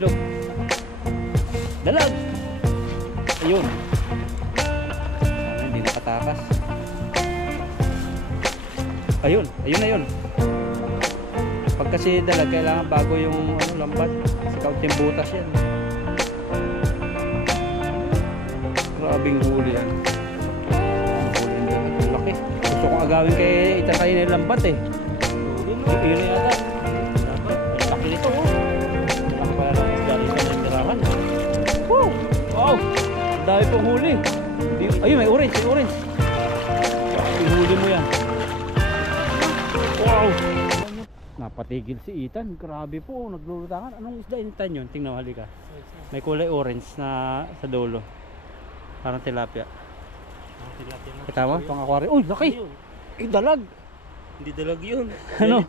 Ilog. Dalag. Ayun. Hindi nakatakas. Ayun, ayun na yun. Pag kasi dalag, kailangan bago yung lambat. Kasi kaunting butas yan. Grabing huli yan. Huli yan dalag. Ang laki. Gusto kong agawin kay itatay na yung lambat eh. Huli na yata. Ang laki nito oh. Ang pala ng isda rito na yung tirahan. Woo! Wow! Ang dami pong huli. Ayun, may orange, may orange. Yung huli mo yan. Wow! Napatigil si Ethan. Grabe po, naglulutangan. Anong isda initan yun? Tingnan mo, halika. May kulay orange na sa dulo. Parang tilapia. Kita mo? Pang aquarium. Uy, laki! Dalag! Hindi dalag yun. Ano?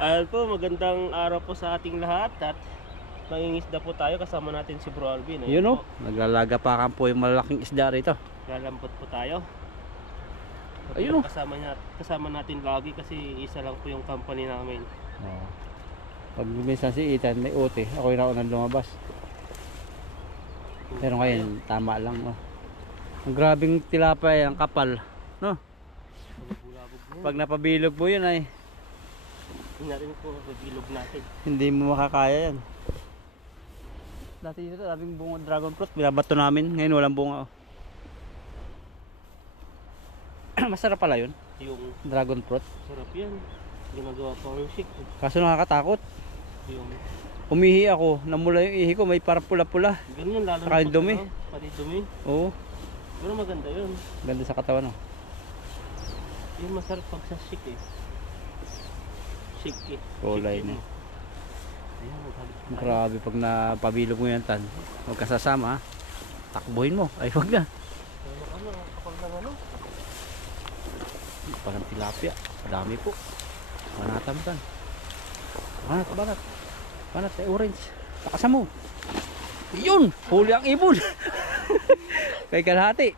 Ayan po, magandang araw po sa ating lahat. At mangingisda po tayo kasama natin si Bro Alvin. Yun o, naglalaga pa kan po yung malaking isda rito. Lalambot po tayo. Ayun o. Kasama natin lagi kasi isa lang po yung company namin. Oh. Pag minsan si Ethan may uti, ako yung naunang lumabas. Pero ngayon, tama lang. Oh. Ang grabing tilapay, ang kapal. No? Pag napabilog po yun ay Hindi rin po bilog natin. hindi mo makakaya yan. Dati dito, daming bunga dragon fruit. Binabato namin. Ngayon walang bunga. Oh. Masarap pala yun. Yung Dragon fruit. sarap yan. Ginagawa pa ang shake. Kaso nakakatakot. Yung Umihi ako. Namula yung ihi ko. May parang pula-pula. ganyan lalo Saka yung dumi. Pati dumi. Oo. Pero maganda yun. Ganda sa katawan. Oh. Yung masarap pag sa shake eh. Shake eh. Kulay Shake niya. mo. Ayan, maghalit tayo. Grabe pag napabilog mo yan tan. Huwag ka sasama ha. Takbuhin mo. Ay huwag na. Ano, kapal ng ano? Parang tilapia. Dami po. Manatam tan. Banat, banat. Banat, ay orange. Takasan mo. Yun! Huli ang ibon. Kay kalahati.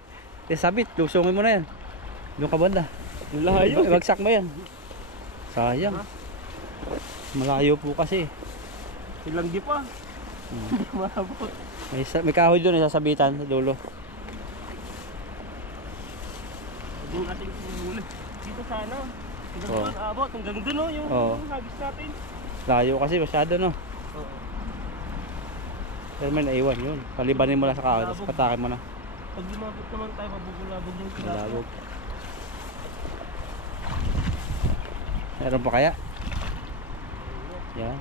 Sabit, lusungin mo na yan. Yung kabanda. Layo. Ibagsak mo yan. Sayang. Malayo po kasi. Silang di pa. Marabot. May kahoy doon, sasabitan sa dulo. Yung ating huli. Dito sana. Hanggang Oo. doon abot. Hanggang doon o. Yung Oo. hagis natin. Layo kasi masyado no. Oo. Pero may naiwan yun. Palibanin mo lang sa kahoy, tapos patakin mo na. Pag lumabot naman tayo, mabubulabog yung tilapia. Malabog. Meron pa kaya? Yan.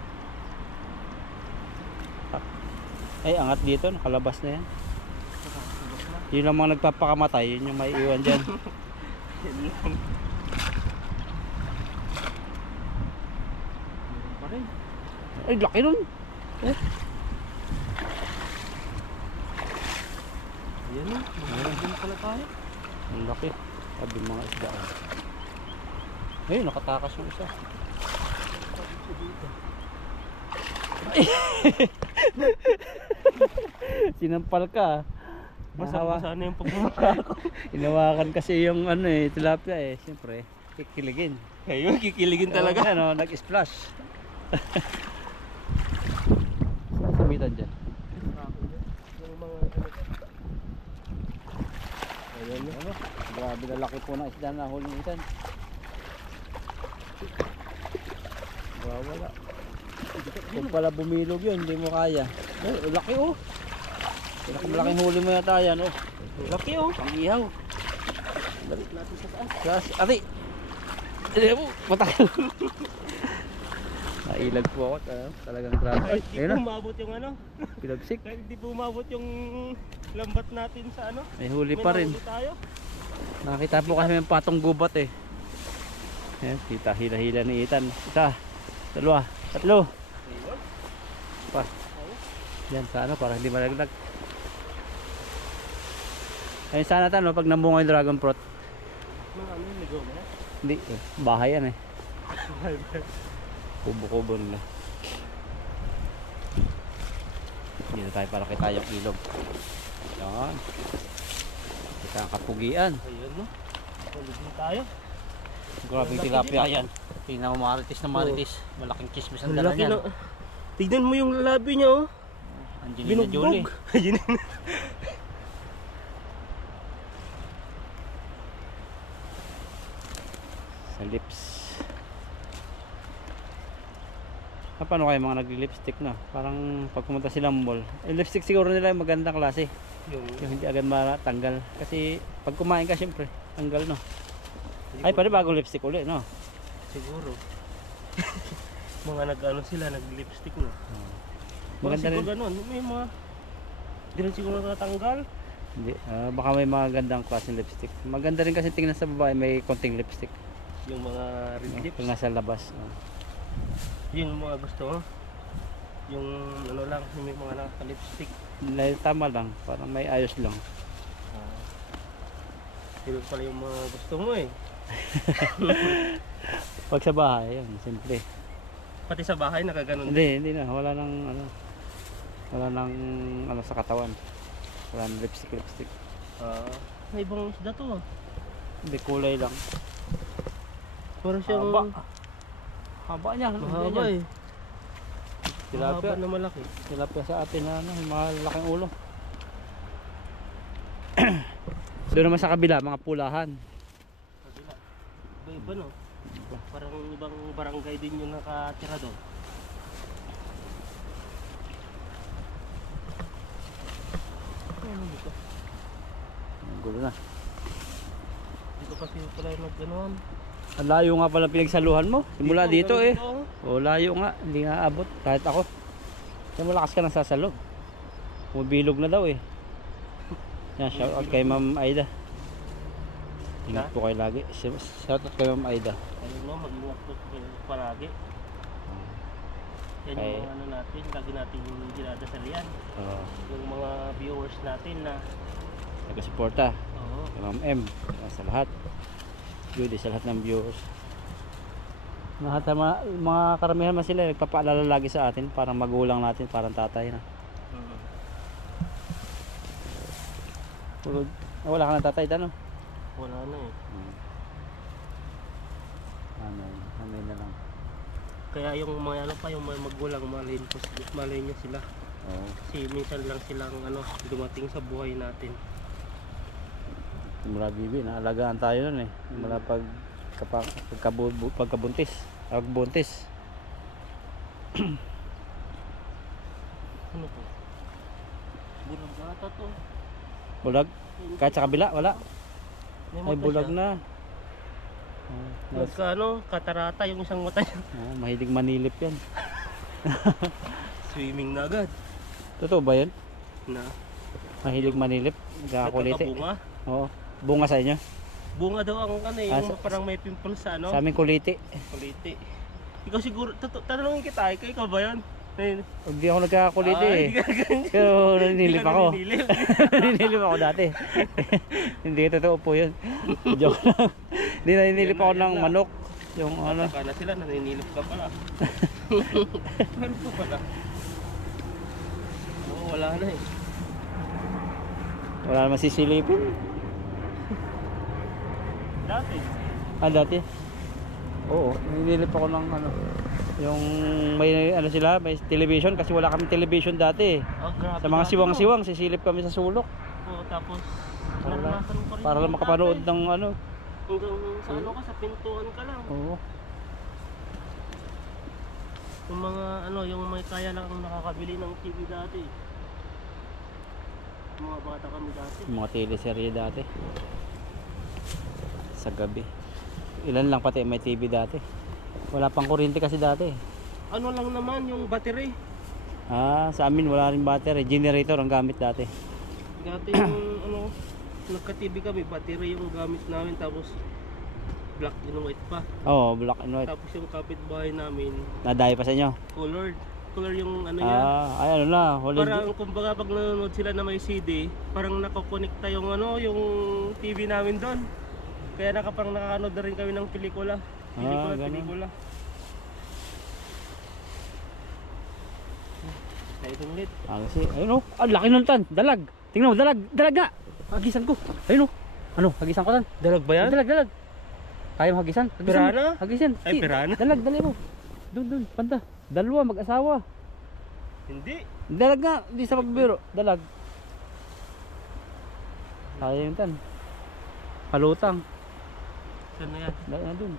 Ay, angat dito. Nakalabas na yan. Yun lang mga nagpapakamatay. Yun yung may iwan dyan. Ay, laki nun. Eh. Ayan o. Magandang pala tayo. Ang laki. Sabi mga isda. Ayun, nakatakas yung isa. Sinampal ka. Basa-basa na yung pagmumukha ko. Inawakan kasi yung ano eh, tilapia eh. Siyempre, kikiligin. Ayun, kikiligin talaga. Ano, nag-splash. Saan sabitan dyan? Yung mga Ayan yun. Ano? Grabe na laki po ng isda na huli ng itan. Wala. Kung pala bumilog yun, hindi mo kaya. Ay, laki oh. Malaking huli mo yata yan oh. laki o. Pang ihaw. Dalit natin sa taas. Gas, ati. Hindi mo, patakal. Nailag po ako. Talagang grabe. Ay, Hindi ayun po na. umabot yung ano. Pinagsik. Kahit hindi po umabot yung lambat natin sa ano. May huli pa rin. May nahuli tayo. Nakita po kasi may patong gubat eh. Ayan, kita hila-hila ni Ethan. Isa, dalawa, tatlo. Ayun. Pa. Yan, sa ano, para hindi malaglag. Ayun sana tan, pag namunga yung dragon fruit. Mga ano yung ligaw na. Hindi, bahay yan eh. Kubo-kubo nila. Dito tayo para kita yung ilog. Yan. Kita ang kapugian. Ayun no. Ulit na tayo. Grabe tilapia yan. Tingnan mo maritis na maritis. Malaking chismis ang Ang dala laki niyan. no. Tignan mo yung labi niya oh. Angelina Jolie. Binugbog. Angelina. Sa lips. Paano kayo mga nagli-lipstick na? Parang pag pumunta silang mall. Yung lipstick siguro nila yung magandang klase. Yung hindi agad matanggal. Kasi pag kumain ka syempre, tanggal no. Ay pare bagong lipstick uli no. Siguro. Mga nag-ano sila, nag-lipstick na. Maganda rin. Ganun. May mga di rin siguro natanggal. Hindi, baka may mga gandang klaseng lipstick. Maganda rin kasi tingnan sa babae, may konting lipstick. Yung mga red lips. Yung nasa labas. Yun yung mga gusto mo. Yung ano lang, yung may mga naka-lipstick. Tama lang, parang may ayos lang. Yun pala yung mga gusto mo eh. Pag sa bahay, yun, simple. Pati sa bahay nakaganon. Hindi na, wala nang ano sa katawan. Wala nang lipstick. May ibang isda to. Hindi, kulay lang. Parang siyang Haba niya. mahaba eh. Tilapia. Mahaba na malaki. Tilapia sa atin na ano, yung mga laking ulo. Doon naman sa kabila, mga pulahan. Kabila. Iba no? Parang ibang barangay din yung nakatira doon. Ano dito? Ang gulo na. Dito kasi pala yung nag-ganuhan. Ang layo nga pala pinagsaluhan mo. Simula dito eh. Dito. O layo nga, hindi nga abot. Kahit ako. Kaya malakas ka nang sasalo. Bumibilog na daw eh. Yan, shout out kay Ma'am Aida. Ingat po kayo lagi. Shout out kay Ma'am Aida. Ayun no, mag-ingat po kayo palagi. Yan yung mga ano natin, lagi natin yung dinadasalian. Yung mga viewers natin na taga-suporta. oo. Kay Ma'am M. Sa lahat. Judy sa lahat ng viewers. Lahat mga karamihan man sila nagpapaalala lagi sa atin, parang magulang natin, parang tatay na. Wala ka ng tatay, tano? Wala na eh. Ano na lang. Kaya yung mga ano pa, yung mga magulang, malay niya sila. Oo. Kasi minsan lang silang ano, dumating sa buhay natin. Mula bibi, naalagaan tayo nun eh. Mula pagkabuntis. Pagbuntis. Ano to? Bulag ata to. Bulag? Kahit sa kabila, wala. Ay, mata bulag siya. na. Nagka ano, katarata yung isang mata niya. Mahilig manilip yan. Swimming na agad. Totoo ba yan? Na. Mahilig manilip? Nagkakuliti? Bunga. Oo. Bunga sa inyo? Bunga daw ang ano, yung parang may pimple sa ano. Sa amin kuliti. Kuliti. Ikaw siguro, tanongin kita, ikaw ba yan? Hindi ako nagkakuliti eh. Hindi ka ganyan. Pero naninilip ako. Naninilip. Naninilip ako dati. Hindi, totoo po yun. Joke lang. Hindi, naninilip ako ng manok. Yung ano. Saka na sila, naninilip ka pala. Meron pa pala. Oo, wala na eh. Wala naman sisilipin. Dati. Dati? Oo, naninilip ako ng ano. Yung may ano sila, may television kasi wala kami television dati eh. Oh, grabe. Sa mga siwang-siwang, sisilip kami sa sulok. Oo, tapos naranasan mo pa rin. Para lang makapanood ng ano. Hanggang sa ano ka, sa pintuan ka lang. Oo. Yung mga ano, yung may kaya lang nakakabili ng TV dati. Yung mga bata kami dati. Yung mga teleserye dati. Sa gabi. Ilan lang pati may TV dati. Wala pang kuryente kasi dati. Ano lang naman yung battery. Sa amin wala rin battery. Generator ang gamit dati. Dati yung ano, nagka-TV kami, battery yung gamit namin, tapos black and white pa. Oo, black and white. Tapos yung kapitbahay namin, Nadayo pa sa inyo? color yung ano niya. Ay ano na. Parang kumbaga pag nanonood sila na may CD, parang nakokonekta yung ano, yung TV namin doon. Kaya parang nakakanood na rin kami ng pelikula. Pelikula. Naitong ulit. Kasi, ayun o. Laki nun tan. Dalag. Tingnan mo, dalag. Dalag nga. Hagisan ko. Ayun o. Ano, hagisan ko tan. Dalag ba yan? Dalag. Kaya mo hagisan? Pirana? Hagisan. Ay, pirana? Dalag, dali mo. Doon, banda. Dalawa, mag-asawa. Hindi. Dalag nga, hindi sa pagbiro. Dalag. Sayang yun tan. Palutang. Saan na yan? Dalag na dun.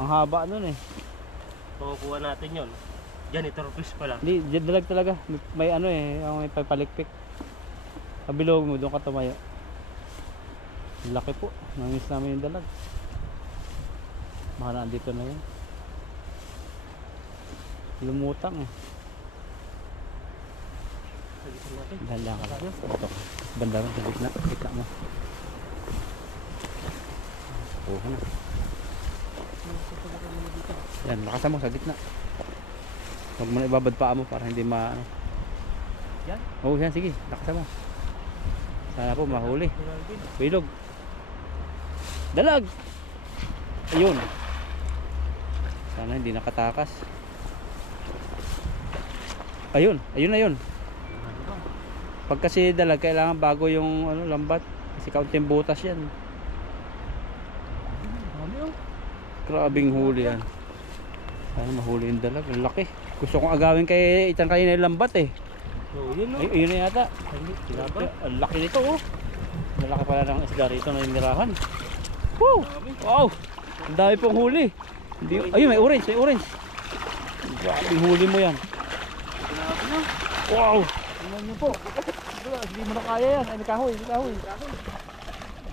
Ang haba nun eh. Makukuha natin yon. Janitor fish pala. Hindi, dalag talaga. May ano eh, may papalikpik. Kabilog mo, doon ka tumayo. Laki po. Namiss namin yung dalag. Baka nandito na yun. Lumutang eh. Sagitan natin. Dahan ka lang. Ito. Banda rin sa gitna. Gitna mo. Kuha na. Yan, lakasan mo sa gitna. Huwag mo na ibabad paa mo para hindi ano. Yan? Oo, yan. Sige. Lakasan mo. Sana po mahuli. Bilog. Dalag! Ayun. Sana hindi nakatakas. Ayun. Ayun na yun. Pag kasi dalag, kailangan bago yung ano, lambat. Kasi kaunting butas yan. Grabing huli yan. Sana mahuli yung dalag. Ang laki. Gusto kong agawin kay Itan kanina yung lambat eh. Oo, yun no? Ay, yun na yata. Grabe. Ang laki nito oh. Malaki pala ng isda rito na nirahan. Woo! Wow! Ang dami pong huli. Hindi, ayun, may orange, may orange. Grabe huli mo yan. Wow! Tingnan niyo po. Hindi mo na kaya yan. Ay, may kahoy, may kahoy.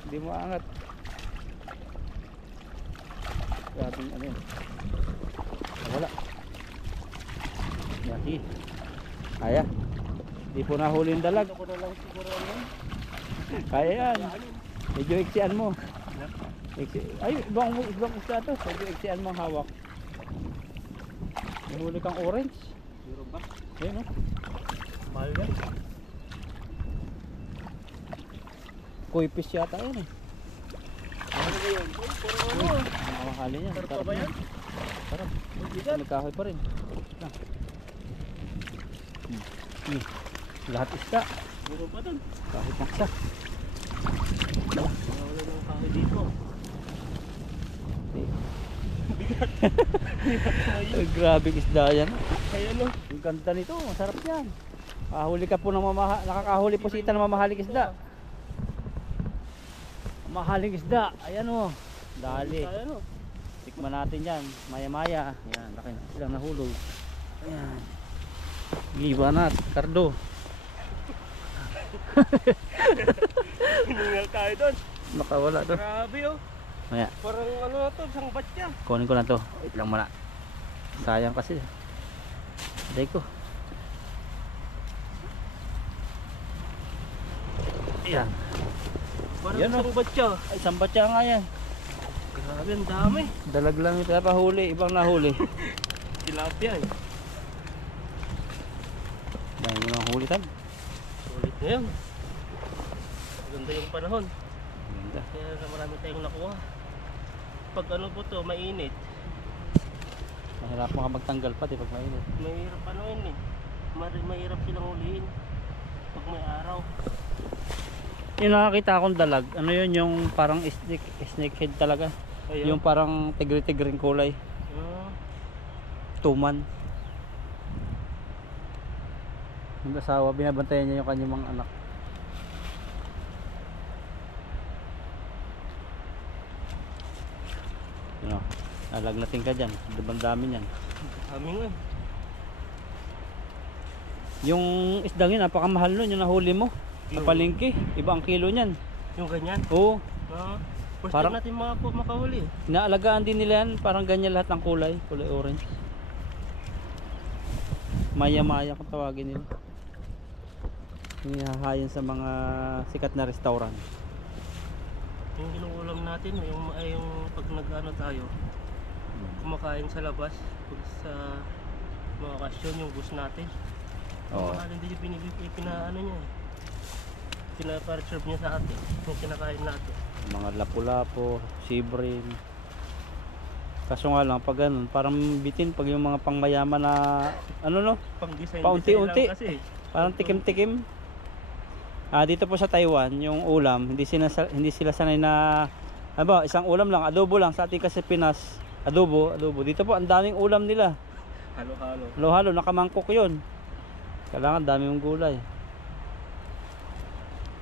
Hindi mo aangat. Grabe ano yan. Wala. Yan, sige. Kaya. Hindi po nahuli yung dalag. Kaya yan. Medyo iksian mo. Ay, ibang isda to. Medyo iksian mo ang hawak. Nahuli kang orange. Meron ba? Ayun o. Mahal yan. Koi fish yata yun eh. Ano ba yun? Ano? Nakakahali niya. Sarap pa ba yan? Sarap. May kahoy pa rin. Na. Lahat isda. Meron pa dun. Kahit naksa. Wala nang kahoy dito. Grabe isda yan. Kaya no? Ang ganda nito. Masarap yan. Kahuli ka po ng nakakahuli po si Itan ng mamahaling isda. Mamahaling isda. Ayan o. Dali. Kaya no? Tikman natin yan. Maya maya. Ayan. Laki na silang nahulog. Ayan. Giba na. Kardo. Hiningal tayo dun. Nakawala to. Grabe oh. Maya. Parang ano na to, isang batya. Kunin ko na to. Wait lang muna. Sayang kasi. Day ko. Ayan. Parang Yan, isang batya. Ay, sambatya nga yan. Grabe, ang dami. Dalag lang ito. Pahuli. Ibang nahuli. Tilapia eh. Dahil mo lang huli tan. Sulit na yan. Maganda yung panahon. Ganda. Kaya marami tayong nakuha. Pag ano po to, mainit. Mahirap mo ka magtanggal pati pag mainit. Mahirap ano yun eh. Mahirap silang ulihin. Pag may araw. Yung nakakita akong dalag, ano yun yung parang snakehead talaga. Ayun. Yung parang tigre-tigring kulay. Ah, Tuman. Yung asawa, binabantayan niya yung kanyang mga anak. Yun o, nalagnating ka dyan. Dabang dami niyan. kami nga. Yung isdang yun, napakamahal nun yung nahuli mo. Sa palengke, iba ang kilo niyan. Yung ganyan. Oo, Ah, first Parang- time natin makahuli. inaalagaan din nila yan. Parang ganyan lahat ng kulay. Kulay orange. Maya-maya kung tawagin nila. Hinihahayan sa mga sikat na restaurant. Yung ginuulam natin, yung pag nag-ano tayo, kumakain sa labas, pag sa mga okasyon, yung bus natin. Oo. Mahalin din yung pinaano niya eh. Pina-serve niya sa atin, yung kinakain natin. Mga lapu-lapo, sibrin. Kaso nga lang, pag ganun, parang bitin pag yung mga pangmayaman na, ano no, Pang-design Paunti-unti. lang kasi. parang tikim-tikim. Dito po sa Taiwan, yung ulam, hindi sila sanay na, ano ba, isang ulam lang, adobo lang. Sa ating kasi Pinas, adobo. Dito po, ang daming ulam nila. Halo-halo. Halo-halo, nakamangkok yun. Kailangan dami mong gulay.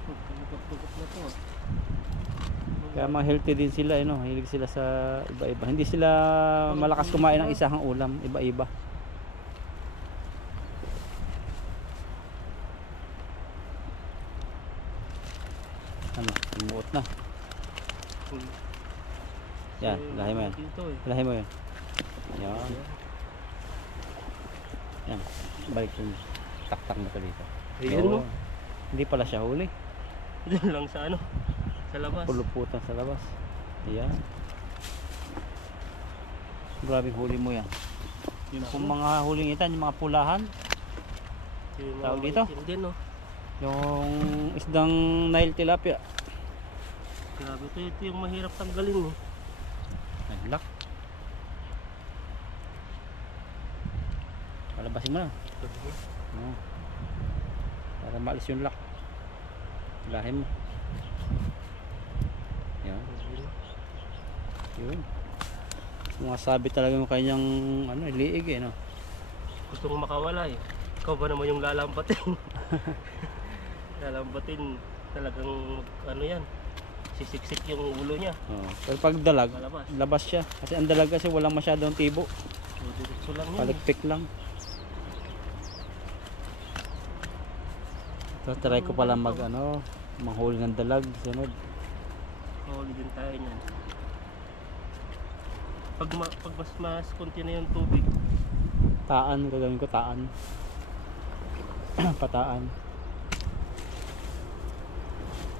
Tugok-tugok na to. Kaya mga healthy din sila, no? Hilig sila sa iba-iba. Hindi sila malakas kumain ng isang ulam, iba-iba. Ano, lumuot na. Yan, lahi mo yan. Dito eh. Lahi mo yan. Yan. Yan, balik yung taktak mo to dito. Ayan, no? Hindi pala siya huli. Diyan lang sa ano, sa labas. Puluputan sa labas. Ayan. Grabing huli mo yan. Yung kung mga huling itan, yung mga pulahan. Yung Tawag mga dito? itim din, no? Yung isdang Nile tilapia. Grabe to, ito yung mahirap tanggalin, eh. Naglak. Palabasin mo na. No. Para maalis yung lock. Lahin mo. Yan. Yun. Sumasabit talaga yung kanyang ano, liig eh, no? Gusto kong makawala, eh. Ikaw ba naman yung lalambatin? Lalambatin, talagang ano yan, sisiksik yung ulo niya. Oh. Pero pag dalag, Malabas. labas siya. Kasi ang dalag kasi walang masyadong tibo. So, diretso lang yan. Palikpik lang. So, try ko pala mag ano, manghuli ng dalag sunod. Mahuli din tayo niyan. Pag mas konti na yung tubig, Taan, gagawin ko taan. Pataan.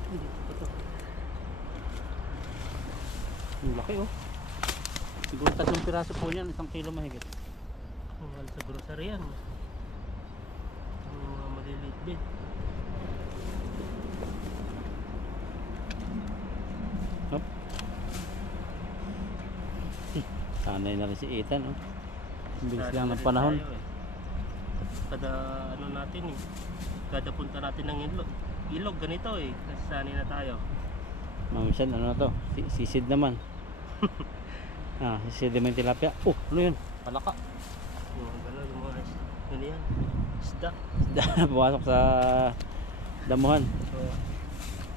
hindi pa to. Ang laki oh. Siguro 3 piraso po yan, 1 kilo mahigit. Mahal sa grocery yan. Yung mga maliliit din. Hop. Sanay na rin si Ethan oh. Ang bilis lang ng panahon. Tayo, eh. Kada ano natin eh. Kada punta natin ng ilog ganito eh. Kasi sanay na tayo. Mamisan, ano na to? Sisid naman. Sisid naman yung tilapia. Oh, ano yun? Palaka. Yung gano'n, yung mga yun yan. Isda. Pumasok sa damuhan. So,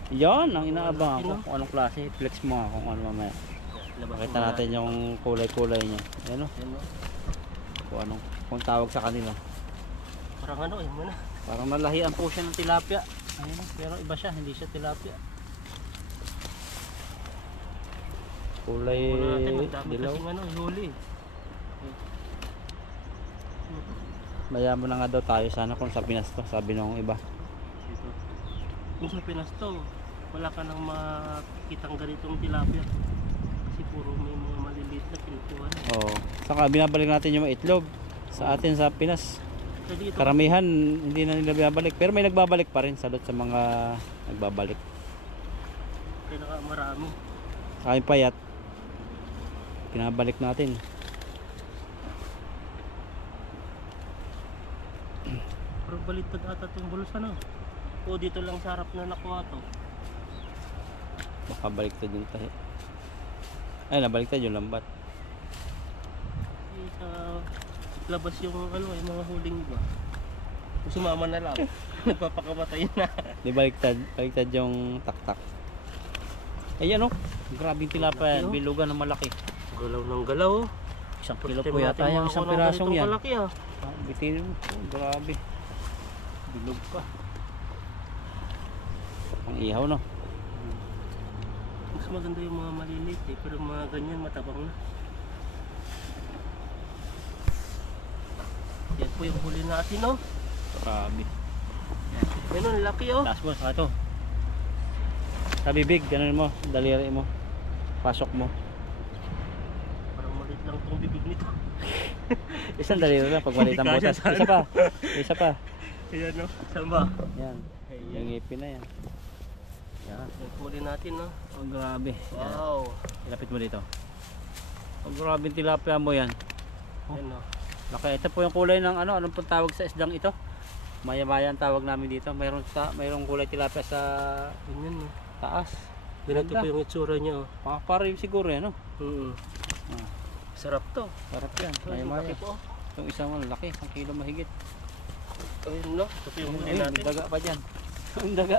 Yan, ang inaabang ako Ano? kung anong klase. Flex mo nga kung ano mamaya. labas Pakita mo natin yung kulay-kulay niya. Yan o, Yan, no? kung tawag sa kanila. Parang ano eh, muna. Parang nalahian po siya ng tilapia. Ayun, pero iba siya, hindi siya tilapia. Kulay Muna natin, magdami dilaw. kasing ano, huli. Mayaman na nga daw tayo sana kung sa Pinas to, sabi nung iba. Dito. Kung sa Pinas to, wala ka nang makikitang ganitong tilapia. Kasi puro may mga maliliit na kinukuha na. Oo. Saka binabalik natin yung mga itlog. Sa atin sa Pinas, So dito, karamihan hindi na nila binabalik. Pero may nagbabalik pa rin, salot sa mga nagbabalik. pinakamarami. Sa aking payat, pinabalik natin. Pero baliktad ata itong bulos ano. O dito lang sa harap na nakuha to. Baka baliktad yung tahi. Ay, nabaliktad yung lambat. Eh, sa labas yung ano, yung mga huling iba. Kung sumama na lang. Nagpapakamatay na. Di baliktad yung taktak. Ayan oh, grabing tilapia, Laki, oh. bilugan na malaki. Galaw ng galaw. 1 kilo po yata yung isang pirasong yan. Kalaki ah. Bitin mo, grabe. Bilog pa. Ang ihaw no. Mas maganda yung mga maliliit eh. Pero mga ganyan matabang na. Yan po yung huli natin no. Grabe. Yan o, laki oh. Taas mo sa ito. Sa bibig, ganun mo, daliri mo. Pasok mo. Parang maliit lang tong bibig nito. Isang daliri lang pag maliit ang Hindi butas. kasya Isa pa. Isa pa. Ayan no. Saan ba? Yan. Yung ngipin na yan. Yan. Yung huli natin no. Oh, grabe. Yan. Wow. Ilapit mo dito. Oh, grabe tilapia mo yan. Yan no. Okay, ito po yung kulay ng ano, anong pong tawag sa isdang ito? Maya-maya ang tawag namin dito. Mayroong kulay tilapia sa Ganyan no. taas. Ganito Ganda. po yung itsura niya oh. Para yung siguro yan, no? Mm. Ah, Sarap to. sarap yan. Ay, Maya-maya. laki po. Itong isa malaki, 1 kilo mahigit. Ayun no, ito po yung huli Ayun, natin. may daga pa dyan. Ang daga.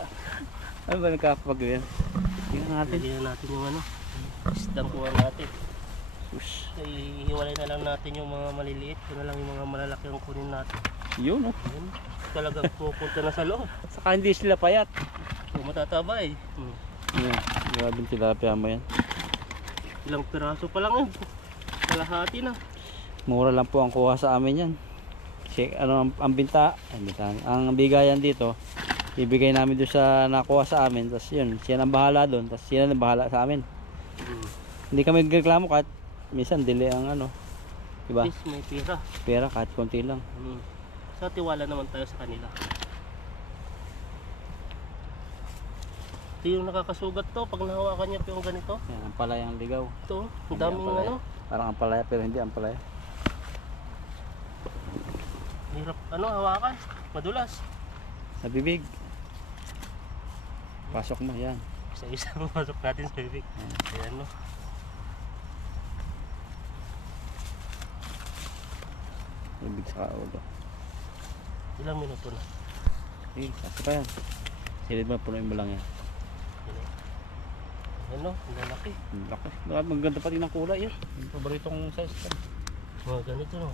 Ano ba nagkapag yan? Tingnan natin. Tingnan natin yung ano, isdang kuha natin. Ush. Ihiwalay na lang natin yung mga maliliit. Yun na lang yung mga malalaki ang kunin natin. Yun oh. Ayun, talagang pupunta na sa loob. Saka hindi sila payat. So, matataba eh. Yan, grabe tilapia mo yan. Ilang piraso pa lang yan. Kalahati na. Mura lang po ang kuha sa amin yan. Kasi ano ang binta, ang bigayan dito, ibigay namin doon sa nakuha sa amin. Tapos yun, siya nang bahala doon. Tapos siya nang bahala sa amin. Hindi kami nagreklamo kahit minsan delay ang ano. Diba? At least may pira. Pera kahit konti lang. Sa tiwala naman tayo sa kanila. Ito yung nakakasugat to pag nahawakan niya po yung ganito. Yan, ang palayang ligaw. Ito, ang Hindi daming ampalaya. ano. Parang ang palaya pero hindi ang palaya. Hirap ano hawakan. Madulas. Sa bibig. Pasok mo yan. Isa-isa masok natin sa bibig. Ayan no. Bibig sa ulo. Ilang minuto na. Eh, kasi pa yan. Silid mo, punuin mo lang yan. Ayan no, ang lalaki. Ang laki. Grabe, maganda pa rin ang kulay yan. Yung paboritong size ka. Mga ganito no.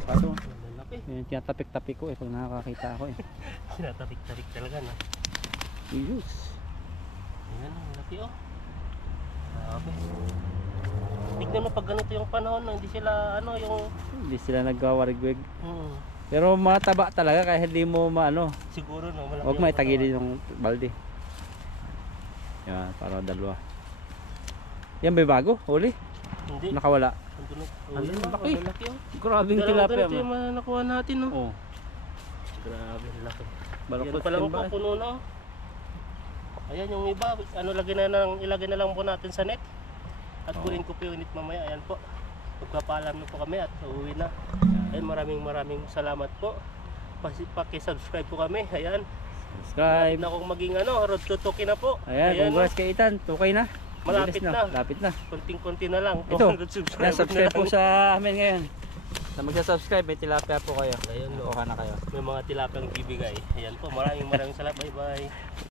Kaso, Ang lalaki. yung tinatapik-tapik ko pag nakakakita ako Sinatapik-tapik talaga no. Yes. Ayan ang laki oh. Grabe. Tignan mo pag ganito yung panahon no, hindi sila ano yung Hindi sila nagwawarigwig. hmm, Pero mataba talaga kaya hindi mo maano. siguro no. Malaki Huwag yung maitagilid yung balde. Yan, para dalawa. Yan ba yung bago? Huli? katawan. Hindi. Nakawala. Andun, Andun, oh, laki. ang laki oh. Grabing Dalawang tilapia ganito mo. yung mga nakuha natin no. Oh. Grabe laki. Balakot Yan pa lang din po ba? puno na oh. Ayan yung iba, ano ilagay na lang po natin sa net. At Oo. kunin ko po yung net mamaya. Ayan po. Magpapaalam na po kami at uuwi na. Ayan, maraming salamat po. Paki-subscribe po kami. Ayan. Subscribe. Na kung maging ano, road to Toki na po. Ayan, congrats kay Ethan. Okay na. Malapit Bilis na. Lapit na. Konting-konti na lang. Ito. 200 subscribers Yan, subscribe na po lang. sa amin ngayon. Sa magsa-subscribe, may tilapia po kayo. Ayan, no. Kuha na kayo. May mga tilapang ibigay. Ayan po. Maraming salamat. Bye-bye.